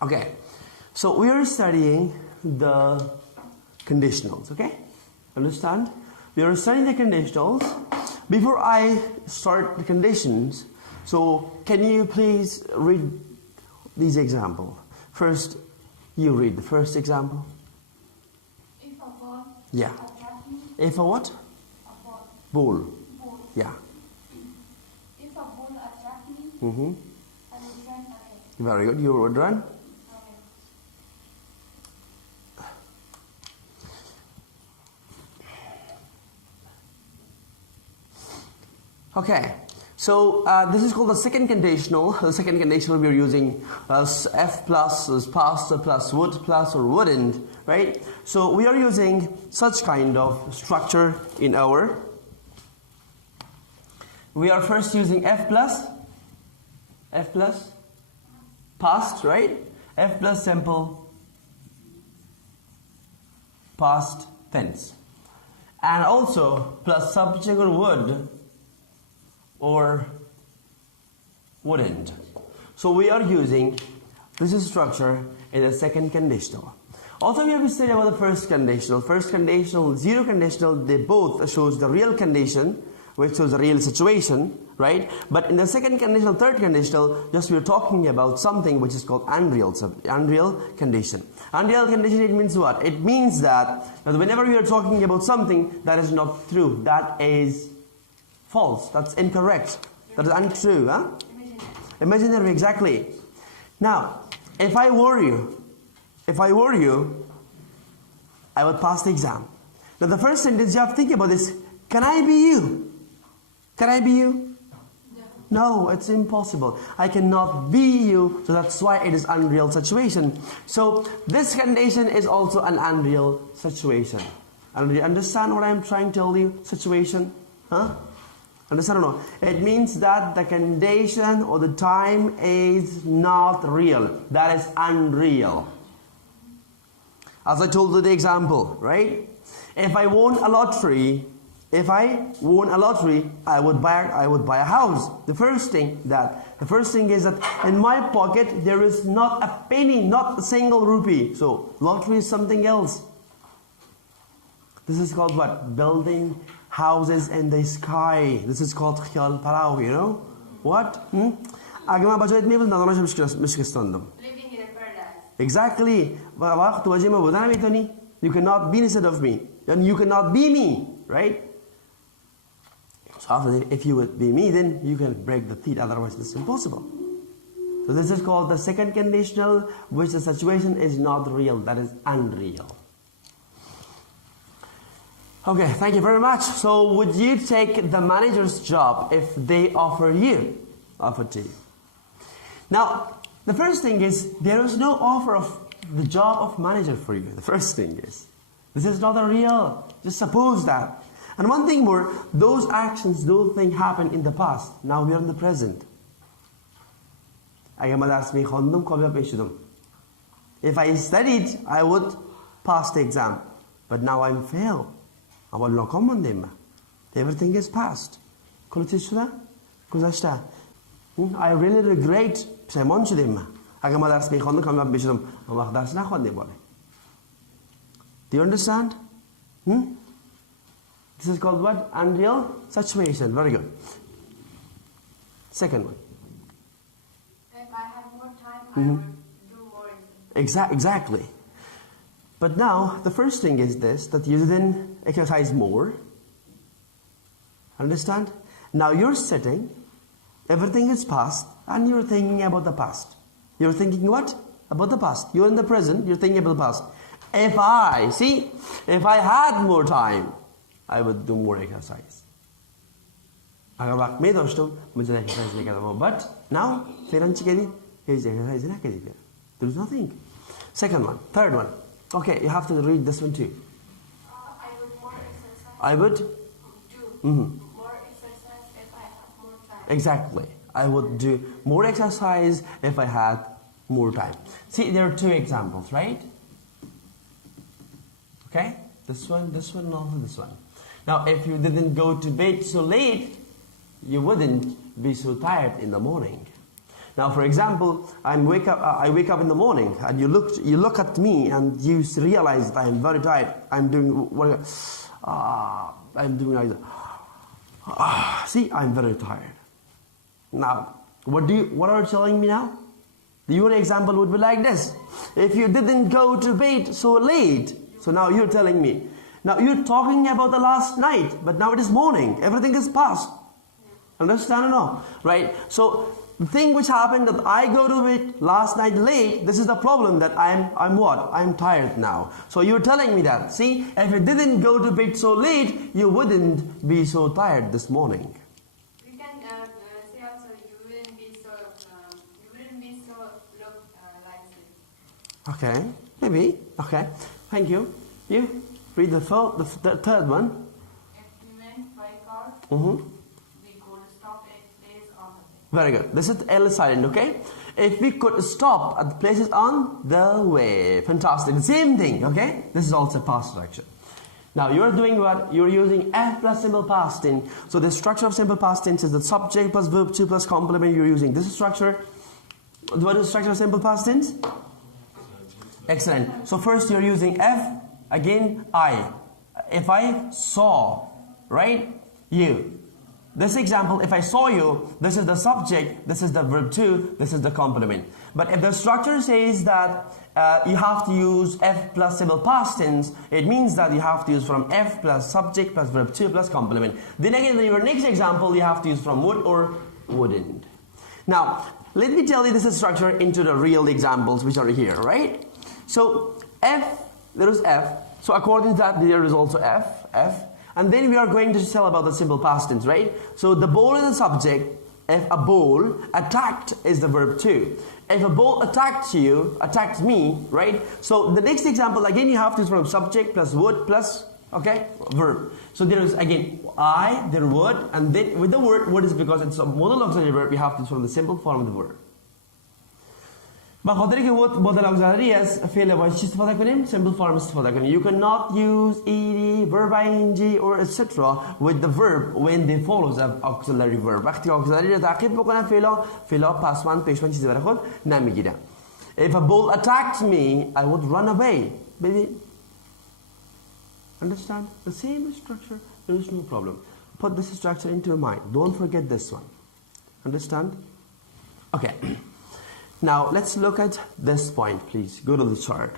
Okay, so we are studying the conditionals, okay? Understand? We are studying the conditionals. Before I start the conditions, so can you please read these examples? First, you read the first example. If a ball Yeah. attracts me, If a what? a ball. Ball. Ball. Yeah. If a ball attracts me, Mm-hmm. I will run away. Very good. You would run. Okay, so this is called the second conditional. The second conditional we are using F plus is past plus would plus or wouldn't, right? So we are using such kind of structure in our. We are first using F plus past, right? F plus simple past tense, and also plus subject or would or wouldn't. So we are using this structure in the second conditional. Also we have to study about the first conditional. First conditional, zero conditional, they both shows the real condition, which shows the real situation, right? But in the second conditional, third conditional, just we are talking about something which is called unreal condition. Unreal condition, it means what? It means that whenever we are talking about something that is not true, that is false, that's incorrect, that is untrue, huh? Imaginary, exactly. Now, if I were you, I would pass the exam. Now the first sentence you have to think about is, can I be you? Can I be you? No, it's impossible. I cannot be you, so that's why it is unreal situation. So this condition is also an unreal situation. And do you understand what I'm trying to tell you? Situation? Huh? Understand or no? It means that the condition or the time is not real. That is unreal. As I told you the example, right? If I won a lottery, I would buy a house. The first thing is that in my pocket there is not a penny, not a single rupee. So lottery is something else. This is called what? Building houses in the sky. This is called khayal parao, you know? What? Living in a paradise. Exactly. You cannot be instead of me. And you cannot be me, right? So after that, if you would be me, then you can break the teeth. Otherwise, it's impossible. So this is called the second conditional, which the situation is not real. That is unreal. Okay, thank you very much. So would you take the manager's job if they offer to you? Now, the first thing is, there is no offer of the job of manager for you. The first thing is, this is not a real. Just suppose that. And one thing more, those actions, those things happened in the past. Now we are in the present. If I studied, I would pass the exam. But now I'm failed. Everything is past. I really regret. Do you understand? This is called what? Unreal situation. Very good. Second one. If I have more time, I will do more. Exactly. But now, the first thing is this, that you didn't exercise more. Understand? Now you're sitting, everything is past, and you're thinking about the past. You're thinking what? About the past. You're in the present, you're thinking about the past. If I had more time, I would do more exercise. But now, there is nothing. Second one. Third one. Okay, you have to read this one too. I would more exercise. I would do more exercise if I have more time. Exactly. I would do more exercise if I had more time. See, there are two examples, right? Okay? This one, and also this one. Now, if you didn't go to bed so late, you wouldn't be so tired in the morning. Now, for example, I wake up in the morning, and you look at me, and you realize that I am very tired. I'm doing what? I'm doing like that. See, I'm very tired. Now, what are you telling me now? Your example would be like this: if you didn't go to bed so late, so now you're telling me. Now you're talking about the last night, but now it is morning. Everything is past. Understand or no? Right? So the thing which happened that I go to bed last night late, this is the problem, that I'm what? I'm tired now. So you're telling me that. See, if you didn't go to bed so late, you wouldn't be so tired this morning. We can say also you wouldn't be so look like this. Okay, maybe. Okay, thank you. You read the third one. If we went by car, Mm-hmm. we could stop at place on the way. Very good. This is L silent, okay? If we could stop at the places on the way. Fantastic. The same thing, okay? This is also past structure. Now you're doing what? You're using F plus simple past tense. So the structure of simple past tense is the subject plus verb 2 plus complement. You're using this structure. What is the structure of simple past tense? Excellent. So first you're using F, again I. If I saw, right? You. This example, if I saw you, this is the subject, this is the verb 2, this is the complement. But if the structure says that you have to use F plus simple past tense, it means that you have to use from F plus subject plus verb 2 plus complement. Then again, in your next example, you have to use from would or wouldn't. Now, let me tell you this is structure into the real examples which are here, right? So, F, there is F. So according to that, there is also F. And then we are going to tell about the simple past tense, right? So the ball is the subject. If a ball, attacked is the verb 2. If a ball attacked me, right? So the next example, again, you have to use from subject plus would plus, okay, verb. So there is, again, I, there would, and then with the word is because it's a modal auxiliary verb, you have to use from the simple form of the verb. بخاطر که would modal auxiliary است فعل باید چی استفاده کنیم؟ simple form استفاده کنیم. You cannot use ed, verb ing or etc. with the verb when they follow the auxiliary verb. وقتی auxiliary رو تعقیب بکنن فعلا پسوند پیشوند چیزی برای خود نمیگیرن. If a bull attacked me, I would run away. Baby, understand? The same structure, there is no problem. Put this structure into your mind. Don't forget this one. Understand? Okay. Now, let's look at this point, please. Go to the chart.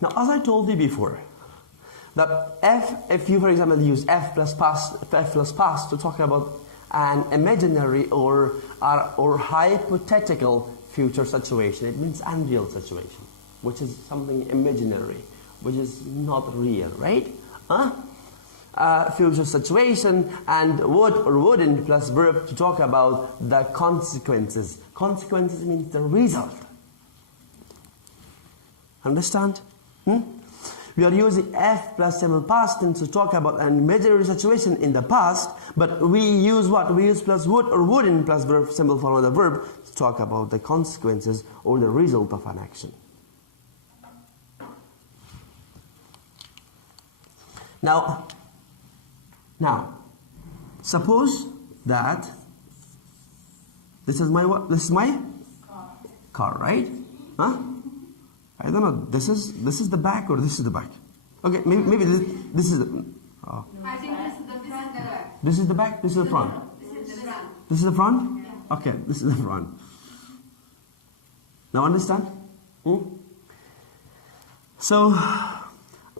Now, as I told you before, that if you, for example, use F plus past to talk about an imaginary or hypothetical future situation, it means unreal situation, which is something imaginary, which is not real, right? Future situation, and would or wouldn't plus verb to talk about the consequences. Consequences means the result. Understand? We are using F plus simple past tense to talk about an imaginary situation in the past, but we use what? We use plus would or wouldn't plus verb, simple form of the verb to talk about the consequences or the result of an action. Now, suppose that this is my what? This is my car, right? Huh? I don't know. This is the back or this is the back? Okay, maybe this is the. Oh. I think this is the back. This is the back. This is the front. This is the front. This is the front. Yeah. Okay, this is the front. Now understand? So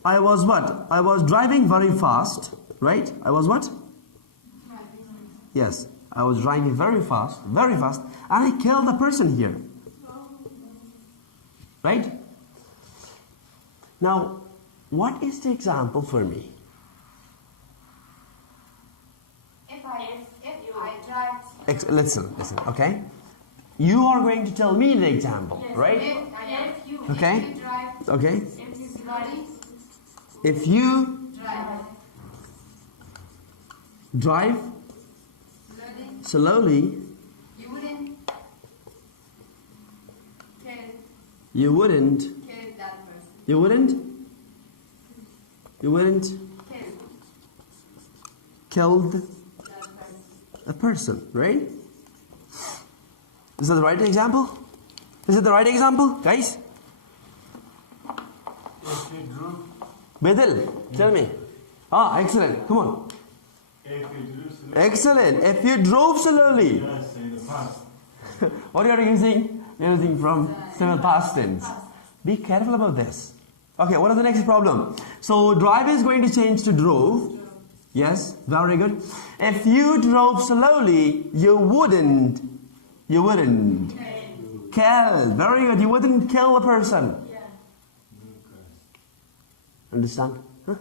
I was what? I was driving very fast, right? I was what? Yes, I was driving very fast, and I killed a person here. Right? Now, what is the example for me? If I drive. Listen, okay? You are going to tell me the example, Yes. Right? If you Okay? drive. Okay? If you drive. If you Drive. drive slowly, You wouldn't kill you wouldn't, that person. you wouldn't killed That person. a person, right? Is that the right example? Is it the right example, guys? If you drove, Bedel, tell me. Ah, excellent. Come on. if you drove slowly, Excellent. If you drove slowly. yes, in the past. What are you using? You're using from simple past tense. Be careful about this. Okay, what is the next problem? So drive is going to change to drove. Yes, very good. If you drove slowly, you wouldn't kill. Very good. You wouldn't kill a person. Yeah. Understand? Huh?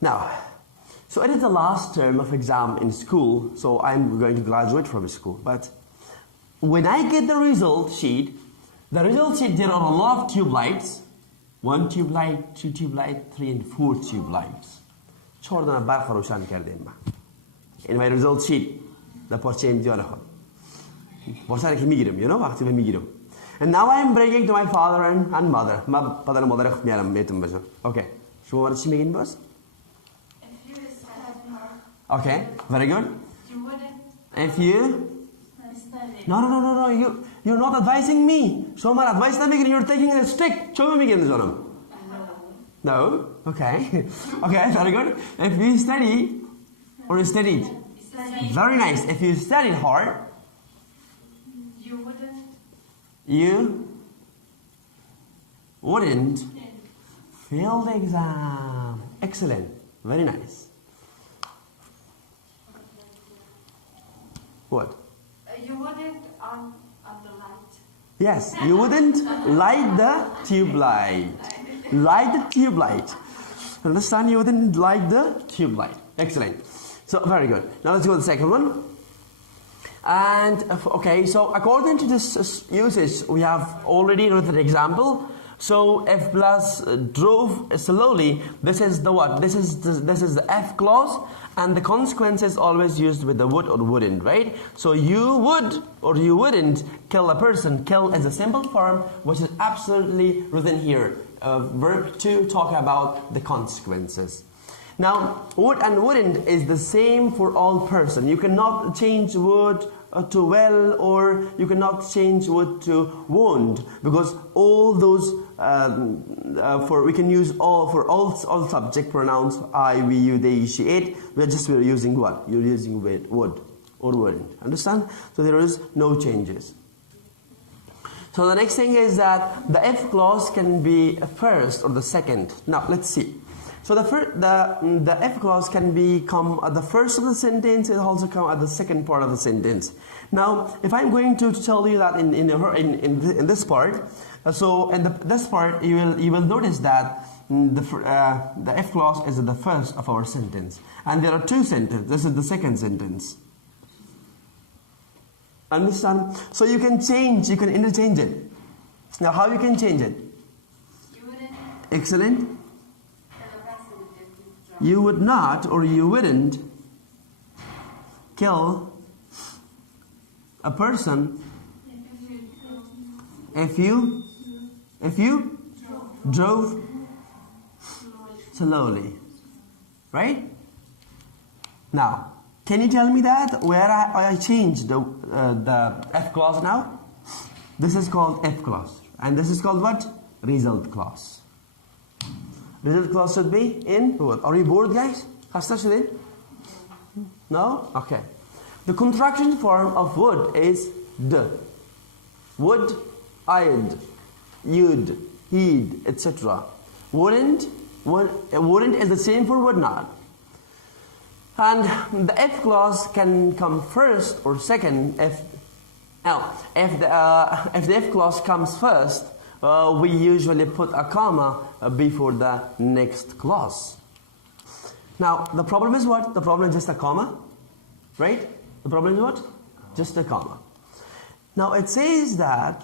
Now, so it is the last term of exam in school, so I'm going to graduate from school. But when I get the result sheet, there are a lot of tube lights. 1 tube light, 2 tube light, 3 and 4 tube lights. छोड़ देना बार खरोशान कर देना. In my result sheet, the percent you know. Borsar ki migirim, you know, wakti me migirim. And now I am bringing to my father and mother. Ma father and mother khmiaram metum bajo. Okay. So what is she making boss? If you studied her, Okay, very good. you wouldn't If you study. No, you're not advising me. So my advice na making, you're taking a stick. Show me again this. No? Okay. Okay, very good. If you study or you studied. Study. Very nice. If you studied hard, You wouldn't you wouldn't fail the exam. Excellent. Very nice. What? You wouldn't on the light. Yes, you wouldn't light the tube light. Light the tube light. Understand? You wouldn't light the tube light. Excellent. So, very good. Now let's go to the second one. And, okay, so according to this usage, we have already written an example. So, F plus drove slowly. This is the what? This is the F clause. And the consequence is always used with the would or wouldn't, right? So you would or you wouldn't kill a person. Kill is a simple form which is absolutely written here. Verb to talk about the consequences. Now, would and wouldn't is the same for all person. You cannot change would to will, or you cannot change would to won't, because all those we can use all for all subject pronouns I, we, you, they, she, it. We're using what? You're using would or wouldn't. Understand? So there is no changes. So the next thing is that the if clause can be first or the second. Now let's see. So the if clause can become at the first of the sentence. It also come at the second part of the sentence. Now, if I'm going to tell you that in this part, so in this part you will notice that the if clause is at the first of our sentence, and there are two sentences. This is the second sentence. Understand? So you can interchange it. Now, how you can change it? You wouldn't Excellent. kill a person if you drove. You would not or you wouldn't kill a person if you drove slowly. Right? Now, can you tell me that where I changed the F clause now? This is called F clause, and this is called what? Result clause. Result clause should be in what? Are you bored, guys? No? Okay. The contraction form of would is d. Would, I'd, you'd, he'd, etc. Wouldn't is the same for would not. And the F clause can come first or second if the F clause comes first, we usually put a comma before the next clause. Now, the problem is what? The problem is just a comma, right? The problem is what? Just a comma. Now, it says that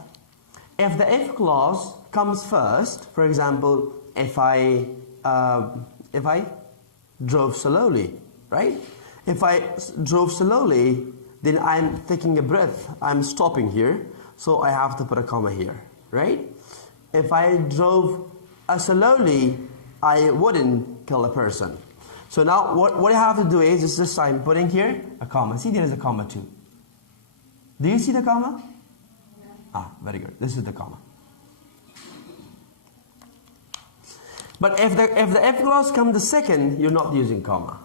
if the if clause comes first, for example, if I drove slowly, right? If I drove slowly, then I'm taking a breath. I'm stopping here. So I have to put a comma here, right? If I drove slowly, I wouldn't kill a person. So now what I have to do is just I'm putting here a comma. See, there is a comma too. Do you see the comma? Yeah. Ah, very good. This is the comma. But if the F clause comes the second, you're not using comma.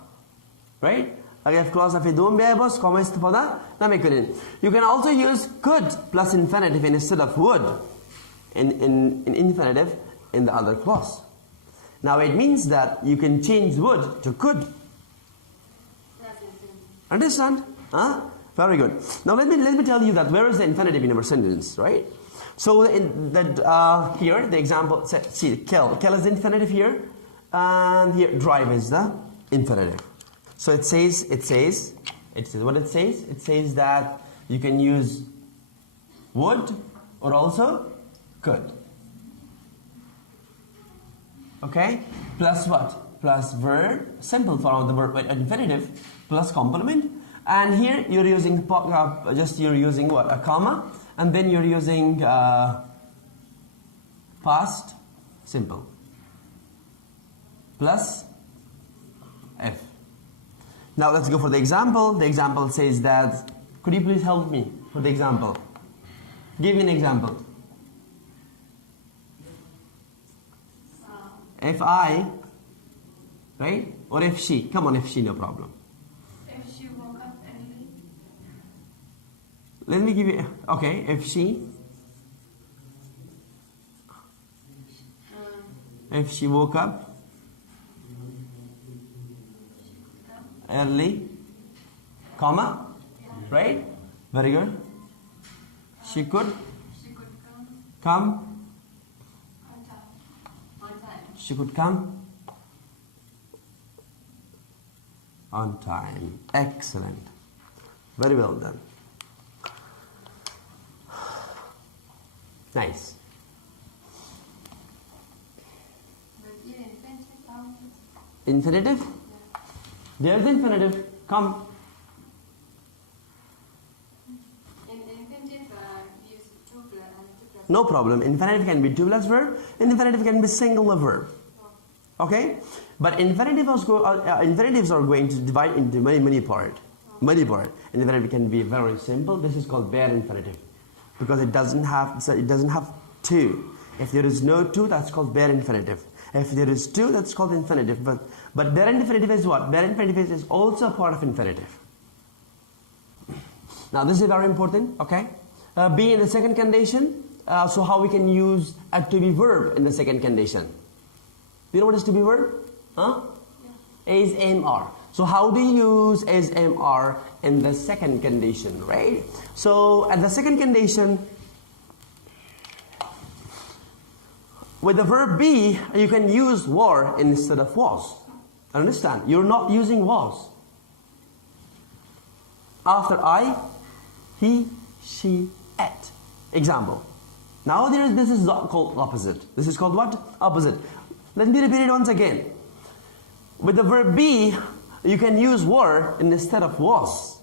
Right? Like F clause if you don't be able comma is pada, na mekunin. You can also use could plus infinitive instead of would in infinitive in the other clause. Now it means that you can change would to could. Understand? Huh? Very good. Now let me tell you that where is the infinitive in our sentence, right? So in that here the example, see kill is the infinitive here, and here drive is the infinitive. So it says what it says. It says that you can use would or also could. Okay, plus what? Plus verb, simple form of the verb infinitive, plus complement. And here you're using you're using what? A comma, and then you're using past simple plus F. Now let's go for the example. The example says that, could you please help me for the example? Give me an example. If I, right? Or if she. Come on, if she, no problem. If she woke up early. Let me give you, okay, if she woke up early, comma, right? Very good. She could come. She could come on time. Excellent. Very well done. Nice. Infinitive? There's infinitive. Come. In infinitive, use 2 plus and 2 plus. No problem. Infinitive can be 2 plus verb. Infinitive can be singular verb. Okay? But infinitives are going to divide into many parts. Many parts. Infinitive can be very simple. This is called bare infinitive. Because it doesn't have 2. If there is no 2, that's called bare infinitive. If there is 2, that's called infinitive. But bare infinitive is what? Bare infinitive is also a part of infinitive. Now this is very important, okay? Be in the second condition. So how we can use a to be verb in the second condition? You know what is to be verb? Huh? Yeah. Is MR. So how do you use is MR in the second condition, right? So at the second condition, with the verb be, you can use were instead of was. Understand? You're not using was. After I, he, she, it. Example. Now this is called opposite. This is called what? Opposite. Let me repeat it once again. With the verb be, you can use were instead of was.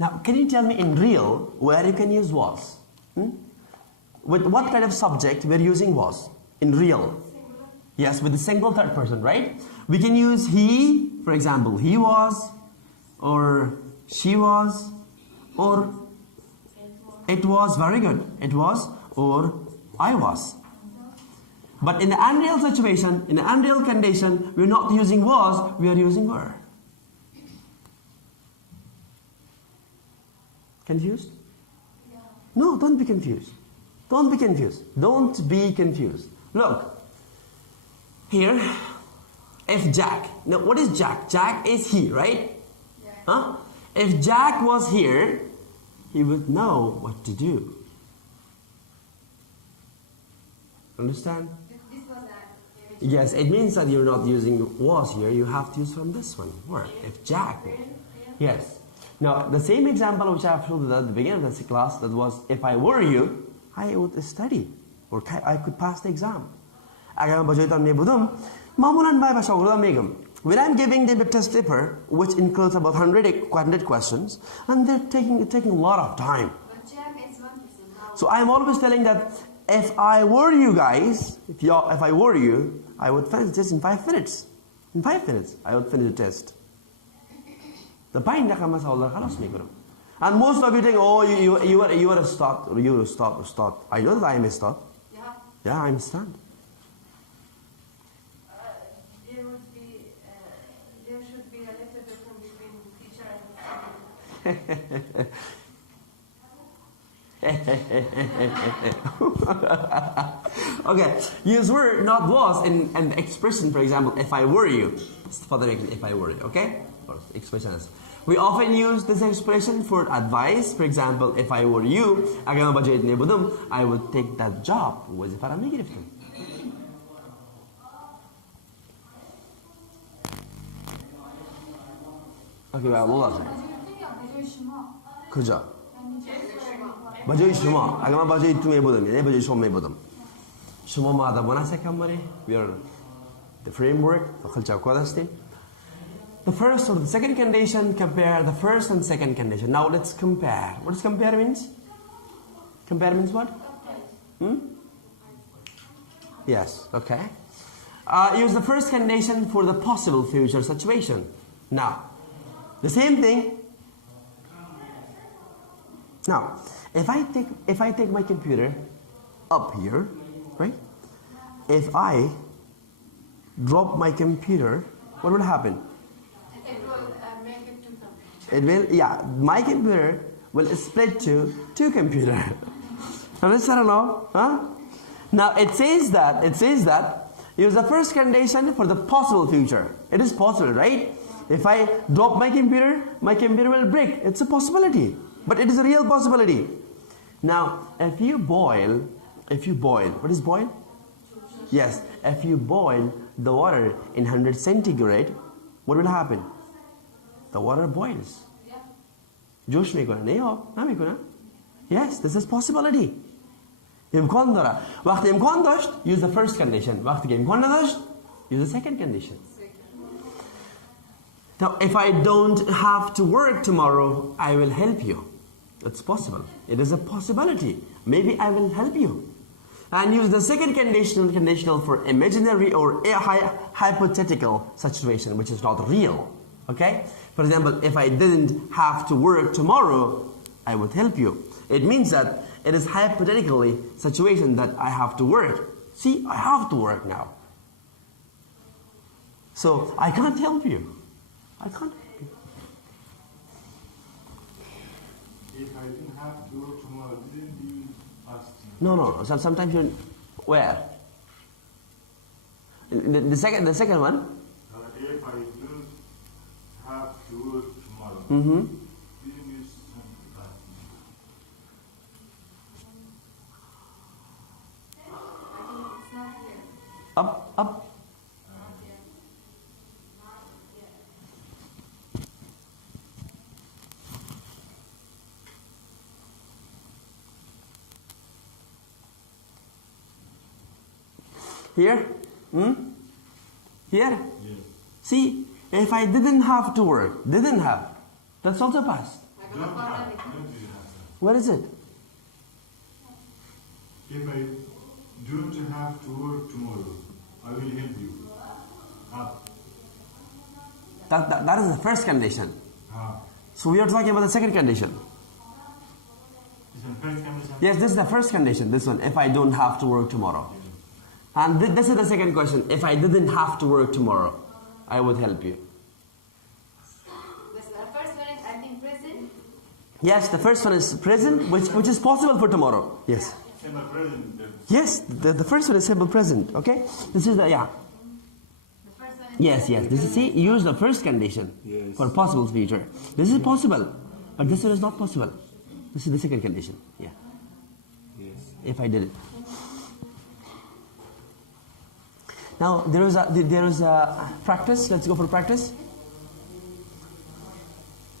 Now, can you tell me in real where you can use was? With what kind of subject we're using was? In real? Singular. Yes, with the single third person, right? We can use he, for example, he was, or she was, or it was, very good. It was, or I was. But in the unreal situation, in the unreal condition, we're not using was, we are using were. Confused? Yeah. No, don't be confused. Don't be confused. Don't be confused. Look, here, if Jack, now what is Jack? Jack is he, right? Yeah. Huh? If Jack was here, he would know what to do. Understand? This was that. Yes, it means that you're not using was here. You have to use from this one. Where? If Jack. Yes. Now, the same example which I have told you at the beginning of the class, that was, if I were you, I would study, or I could pass the exam. Agama bajoitam nebudum. Mamulan bai ba shogrodam megam. When I'm giving them a test paper, which includes about 100 questions, and they're taking a lot of time. But Jack is 1%. So I'm always telling that if I were you guys, if I were you, I would finish this in 5 minutes. In 5 minutes, I would finish the test. The pain that comes out of the and most of you think, oh, you were stopped, or you were stopped. I know that I am stopped. Yeah. Yeah, I'm stunned. There should be a little difference between teacher and student. Okay, use were, not was, in the expression, for example, if I were you. For the if I were you, okay? Expression is. We often use this expression for advice. For example, if I were you, I would take that job. Was it negative? Okay, well, 그죠? 바저이 슈마. 아가마 바저이 tum에 보던 게 바저이 슈마에 보던. 슈마마다 뭐나 세컨머리. We are the framework, the culture quality. The first or the second condition, compare the first and second condition. Now let's compare. What does compare means? Compare means what? Yes, okay. Use the first condition for the possible future situation. Now, the same thing. Now, if I take my computer up here, right? If I drop my computer, what will happen? It will make it to something. It will, yeah, my computer will split to two computers. Understand now? Huh? Now it says that use the first condition for the possible future. It is possible, right? If I drop my computer will break. It's a possibility, but it is a real possibility. Now, if you boil, what is boil? Yes, if you boil the water in 100 centigrade, what will happen? The water boils. Josh may go na? Yes, this is possibility. إمكان داره. وقت إمكان داشت, use the first condition. وقتی که إمکان نداشت, use the second condition. Now, if I don't have to work tomorrow, I will help you. It's possible. It is a possibility. Maybe I will help you. And use the second conditional for imaginary or a hypothetical situation, which is not real. Okay? For example, if I didn't have to work tomorrow, I would help you. It means that it is hypothetically situation that I have to work. See, I have to work now. So I can't help you. I can't. If I didn't have to work tomorrow, didn't you ask me? No. Sometimes you're where? The second one. If I don't have to work tomorrow, Mm-hmm. didn't you ask me? It's not here. Up. Here? Here? Yes. See, if I didn't have to work, that's also past. Don't have. What is it? If I don't have to work tomorrow, I will help you. That is the first condition. Ah. So we are talking about the second condition. Is the first condition? Yes, this is the first condition, this one, if I don't have to work tomorrow. And this is the second question, if I didn't have to work tomorrow, I would help you. The first one is, I think, present. Yes, the first one is present, which is possible for tomorrow. Yes. Simple present. Yes, the first one is simple present, okay? This is the, yeah. The first one is Yes. This is, see, use the first condition Yes. for possible future. This is possible, but this one is not possible. This is the second condition, yeah. Yes. If I did it. Now, there is a practice. Let's go for practice.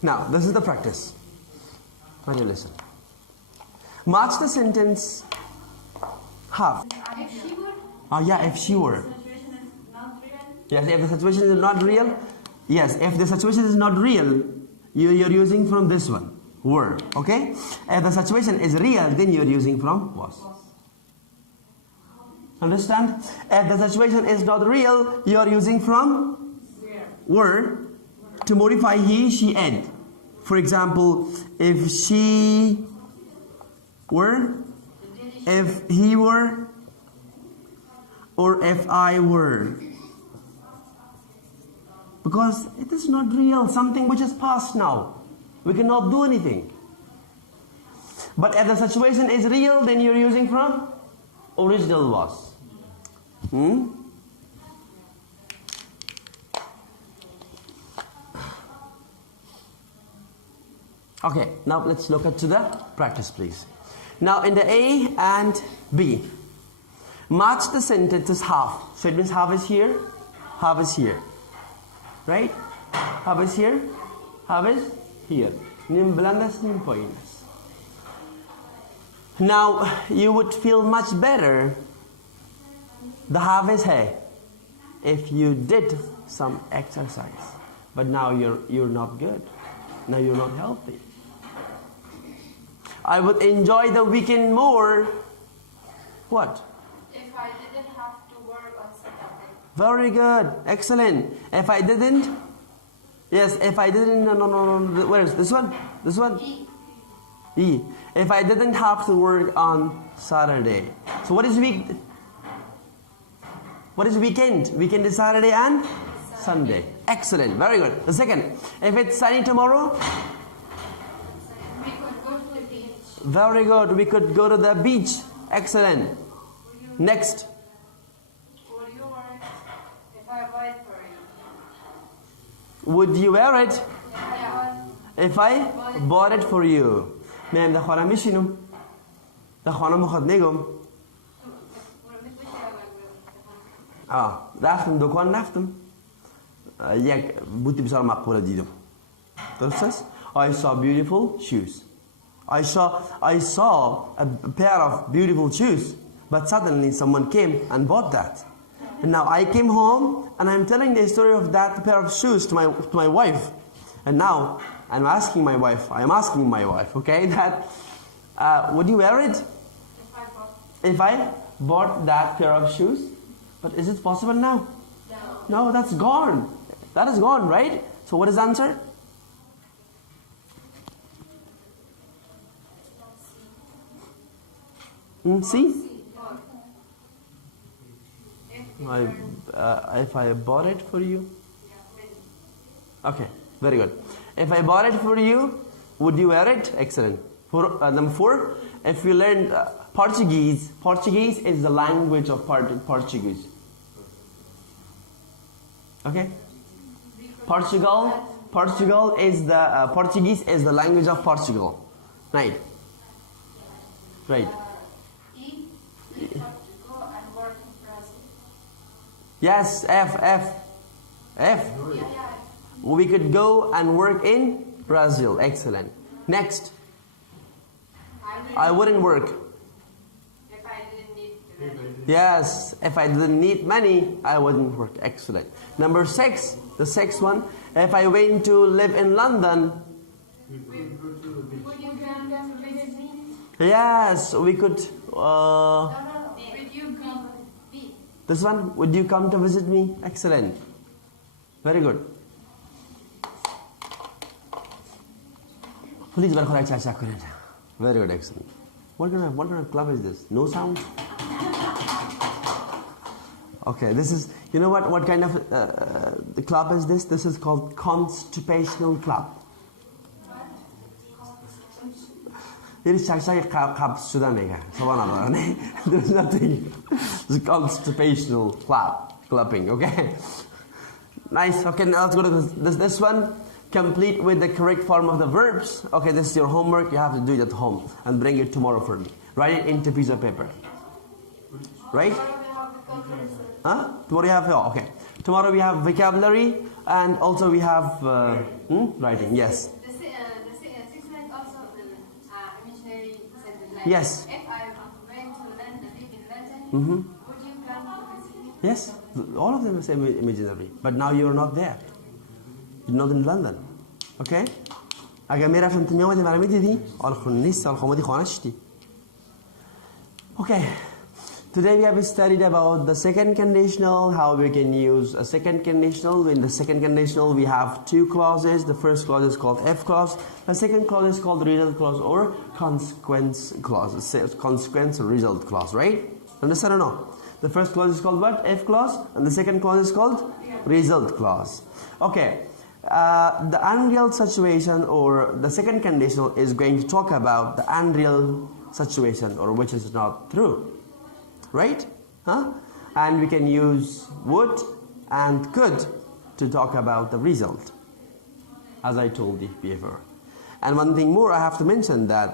Now, this is the practice. Now you listen. Match the sentence half. If she would, Yeah, if she were. Situation is not real. Yes, if the situation is not real. Yes, if the situation is not real, you're using from this one, were. Okay? If the situation is real, then you're using from was. Understand? If the situation is not real, you're using from were to modify he, she, it. For example, if she were, if he were, or if I were. Because it is not real, something which is past now. We cannot do anything. But if the situation is real, then you're using from original was. Okay, now let's look at to the practice, please. Now in the A and B, match the sentences half. So it means half is here, half is here. Right? Half is here, half is here. Now you would feel much better. The half is here if you did some exercise. But now you're not good. Now you're not healthy. I would enjoy the weekend more. What? If I didn't have to work on Saturday. Very good. Excellent. If I didn't. Yes, if I didn't. No. Where is this one? This one? E. If I didn't have to work on Saturday. So what is week? What is weekend? Weekend is Saturday and Sunday. Excellent. Very good. The second. If it's sunny tomorrow. We could go to the beach. Very good. We could go to the beach. Excellent. Next. Would you wear it if I buy it for you? Would you wear it Yeah. if I bought it for you? من دخانم میشینم دخانم میخواد نگم رفتم دکان رفتم یک بوتی بسیار مقبول دیدم درست است؟ I saw beautiful shoes. I saw a pair of beautiful shoes, but suddenly someone came and bought that. And now I came home and I'm telling the story of that pair of shoes to my wife. And now I'm asking my wife, okay, that would you wear it if I bought that pair of shoes? But is it possible now? No, that's gone. That is gone, right? So what is the answer? See? If I bought it for you? Okay, very good. If I bought it for you, would you wear it? Excellent. Number 4, if you learned Portuguese is the language of Portuguese. Okay? Portugal is the Portuguese is the language of Portugal. Right. Right. We have to go and work in Brazil. Yes, F. Yeah. We could go and work in Brazil. Excellent. Next. I wouldn't work. If I didn't need to. Yes, if I didn't need money, I wouldn't work. Excellent. Number 6, the 6th one. If I went to live in London. Would you come to visit me? Yes, we could. Would you come to me? This one, would you come to visit me? Excellent. Very good. Please, very good, excellent. What kind of club is this? No sound? Okay, this is, you know what kind of the club is this? This is called constipational club. There's nothing. It's constipational clubbing, okay? Nice, okay, now let's go to this one. Complete with the correct form of the verbs. Okay, this is your homework. You have to do it at home and bring it tomorrow for me. Write it into piece of paper. Right? Huh? Tomorrow you have, okay. Tomorrow we have vocabulary and also we have writing. Yes. The 6th one also imaginary sentence. Yes. If I went to London, live in London, would you come Yes, all of them are imaginary. But now you're not there. You're not in London. Okay? اگر میرفتم تو میامدی برای میدیدی آلخون نیست آلخومدی خانه شدی. Okay, today we have studied about the second conditional, how we can use a second conditional. In the second conditional we have two clauses. The first clause is called F clause. The second clause is called result clause or consequence clause. Consequence or result clause, right? Understand or no? The first clause is called what? F clause. And the second clause is called result clause. Okay. The unreal situation or the second conditional is going to talk about the unreal situation or which is not true, right? And we can use would and could to talk about the result, as I told you before. And one thing more I have to mention that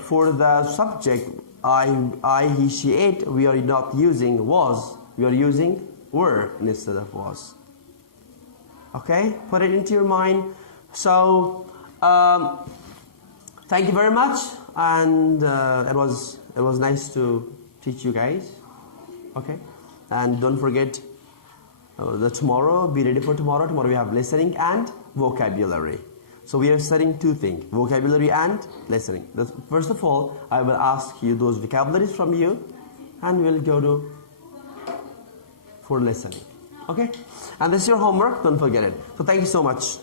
for the subject I, he, she, it, we are not using was, we are using were instead of was. Okay, put it into your mind. So thank you very much, and it was nice to teach you guys. Okay, and don't forget the tomorrow. Be ready for tomorrow. Tomorrow we have listening and vocabulary. So we are studying two things: vocabulary and listening. First of all, I will ask you those vocabularies from you, and we'll go for listening. Okay, and this is your homework. Don't forget it. So thank you so much.